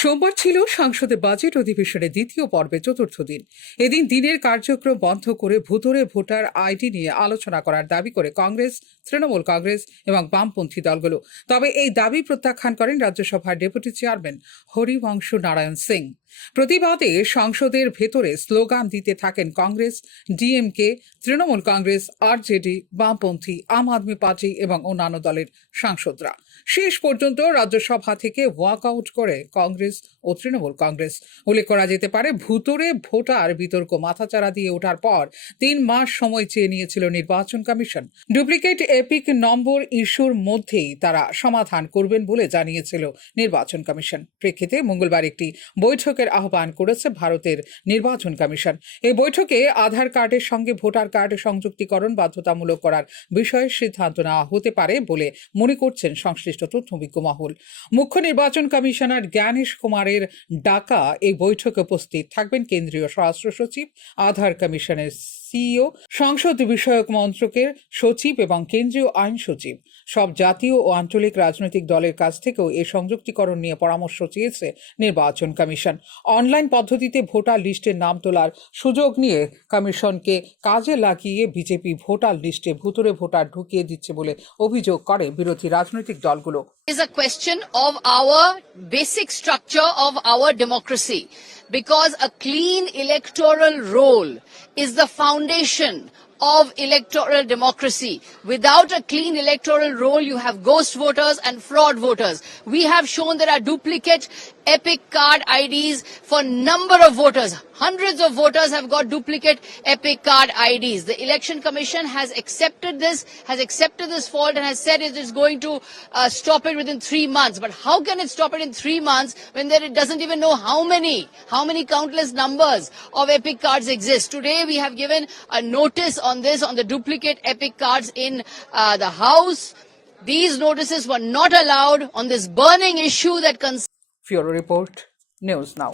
সোমবার ছিল সংসদে বাজেট অধিবেশনের দ্বিতীয় পর্বে চতুর্থ দিন। এদিন দিনের কার্যক্রম বন্ধ করে ভুতুড়ে ভোটার আইডি নিয়ে আলোচনা করার দাবি করে কংগ্রেস, তৃণমূল কংগ্রেস এবং বামপন্থী দলগুলো। তবে এই দাবি প্রত্যাখ্যান করেন রাজ্যসভার ডেপুটি চেয়ারম্যান হরিবংশ নারায়ণ সিং। প্রতিবাদে সংসদের ভেতরে স্লোগান দিতে থাকেন কংগ্রেস, ডিএমকে, তৃণমূল কংগ্রেস, আরজেডি, বামপন্থী, আম আদমি পার্টি এবং অন্যান্য দলের সাংসদরা। শেষ পর্যন্ত রাজ্যসভা থেকে ওয়াকআউট করে কংগ্রেস ও তৃণমূল কংগ্রেস। উল্লেখ করা যেতে পারে, ভুতুড়ে ভোটার বিতর্ক মাথাচাড়া দিয়ে ওঠার পর 3 মাস সময় চেয়ে নিয়েছিল নির্বাচন কমিশন। ডুপ্লিকেট এপিক নম্বর ইস্যুর মধ্যেই তারা সমাধান করবেন বলে জানিয়েছিল নির্বাচন কমিশন। প্রেক্ষিতে মঙ্গলবার একটি বৈঠকের আহ্বান করেছে ভারতের নির্বাচন কমিশন। এই বৈঠকে আধার কার্ডের সঙ্গে ভোটার কার্ড সংযুক্তিকরণ বাধ্যতামূলক করার বিষয়ে সিদ্ধান্ত নেওয়া হতে পারে বলে মনে করছেন সংশ্লিষ্ট তথ্যবিজ্ঞ মহল। মুখ্য নির্বাচন কমিশনার জ্ঞানেশ কুমারের ডাকা এই বৈঠকে উপস্থিত থাকবেন কেন্দ্রীয় স্বরাষ্ট্র সচিব, আধার কমিশনের সিইও, সংসদ বিষয়ক মন্ত্রকের সচিব এবং কেন্দ্রীয় আইন সচিব। সব জাতীয় ও আঞ্চলিক রাজনৈতিক দলের কাছ থেকেও এই সংযুক্তিকরণ নিয়ে পরামর্শ চেয়েছে নির্বাচন কমিশন। অনলাইন পদ্ধতিতে ভোটার লিস্টের নাম তোলার সুযোগ নিয়ে কমিশনকে কাজে লাগিয়ে বিজেপি ভোটার লিস্টে ভুতুড়ে ভোটার ঢুকিয়ে দিচ্ছে বলে অভিযোগ করে বিরোধী রাজনৈতিক দলগুলো। Is a question of our basic structure of our democracy, because a clean electoral roll is the foundation of electoral democracy. Without a clean electoral roll, you have ghost voters and fraud voters. We have shown there are duplicate epic card IDs for number of voters. Hundreds of voters have got duplicate epic card IDs. The Election Commission has accepted this fault and has said it is going to stop it within 3 months. But how can it stop it in 3 months when it doesn't even know how many countless numbers of epic cards exist? Today we have given a notice on this, on the duplicate epic cards in the House. These notices were not allowed on this burning issue that concerns. Bureau Report, News Now.